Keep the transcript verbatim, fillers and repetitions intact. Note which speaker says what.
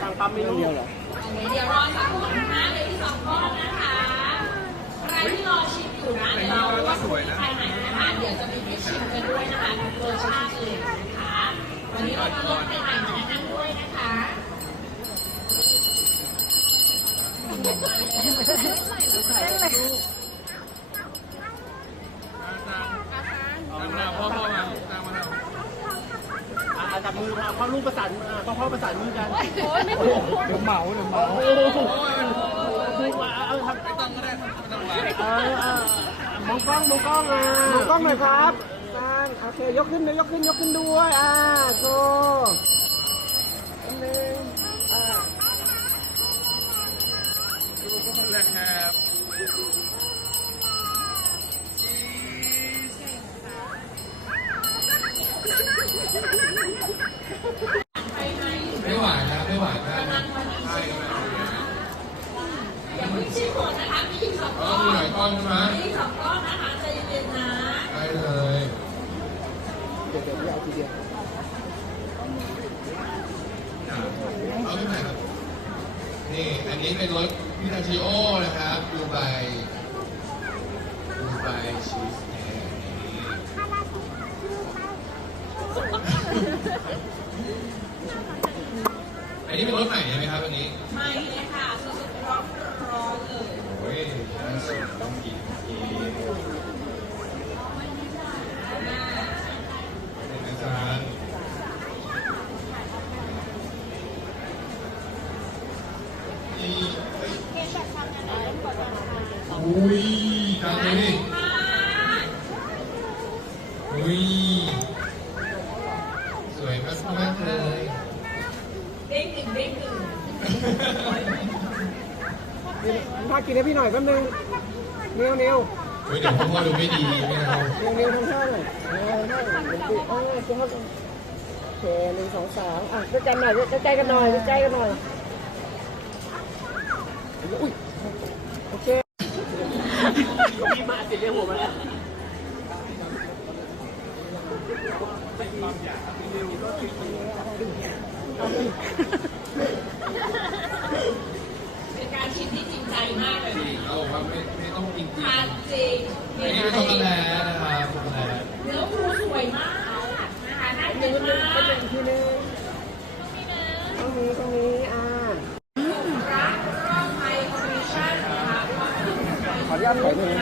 Speaker 1: สั่งปั๊มไม่รู้เดียวเหรอ
Speaker 2: เดี๋ยวรอสักครู่นะคะเลยที่สองก้อนนะคะใครที่รอชิมอยู่นะเดี๋ยวเราว่าสวยนะภายในนะคะเดี๋ยวจะมีให้ชิมกันด้วยนะคะทุกเวอร์ชันเลยนะคะวันนี้เราลดไปใหม่มาแนะนำด้วยนะคะ
Speaker 3: พ่อพ่อมาตามมาแล้ว
Speaker 1: จับมือพ่อลูกประสานพ่อพ่อประสานมือกัน
Speaker 3: เดี๋ยวเหมาเดี๋ยวเหมา
Speaker 1: โอ้โหเอาทำ
Speaker 3: ไม่ต้องก็ได้ไม่ต้องมา
Speaker 1: เออมองกล้องมองกล้องอ่ะมองกล้องหน่อยครับโอเคยกขึ้นเลยยกขึ้นยกขึ้นด้วยอ่าโชว์อันหนึ่งอ่า
Speaker 3: ดูกันเลยครับไม่หวานนะไม่หวานนะใช่ไหม
Speaker 2: อย่าเพิ่งชิมหมดนะคะมีอีกสองก้อน
Speaker 3: มีหลายก้อนใช่ไหม
Speaker 2: มีอีกสองก้อนนะคะใจเย็นๆนะ
Speaker 3: ได้เลย
Speaker 1: เดี๋ยวเดี๋ยวเอาทีเดียว
Speaker 3: เอาที่ไหนครับนี่อันนี้เป็นรสพิทาชิโอนะครับดูใบดูใบชีสแอนอันนี้เป็นรสใหม่ใช่ไหมครับอันนี้
Speaker 2: ไม่เลยค่ะสดๆร้อนๆเลย
Speaker 3: โอ้ยน่าสนต้องกินกินนี่นะจ๊ะอุ้ยตามเลยดิอุ้ยสวยมากมากเลย
Speaker 2: เด้งถึงเด้งถึง
Speaker 1: ถ้ากินให้พี่หน่อยแป๊บนึงเนียวเนียว
Speaker 3: เฮ้ยเดี๋ยวพ่อดูไม่ดีไม่เอา
Speaker 1: เนียวเนียวทำท่าหน่อยเออได้เดี๋ยวดูเออเจ้าโอเคหนึ่งสองสามอ่ะใกล้ๆหน่อยใกล้ๆกันหน่อยใกล้ๆกันหน่อยอุ้ยโอเคพี่มาติดเรียกหัวมาแล้ว
Speaker 2: เป็นการชิมที่จริงใจมากเลย
Speaker 3: เราบอกว่าไม่ไม่ต้องกินจริง
Speaker 2: ทานจริง
Speaker 3: อันนี้เป็นช็อกโกแลตนะครับช็อกโกแลต
Speaker 2: เนื้อปูสวยมากนะคะน่ากินมาก
Speaker 1: ทีนึงตรงนี้ตรงนี้อ่า
Speaker 2: ร้านรอบไทยคอมมิชชั่นนะคะ
Speaker 1: ขออนุญาตถอยหนึ่ง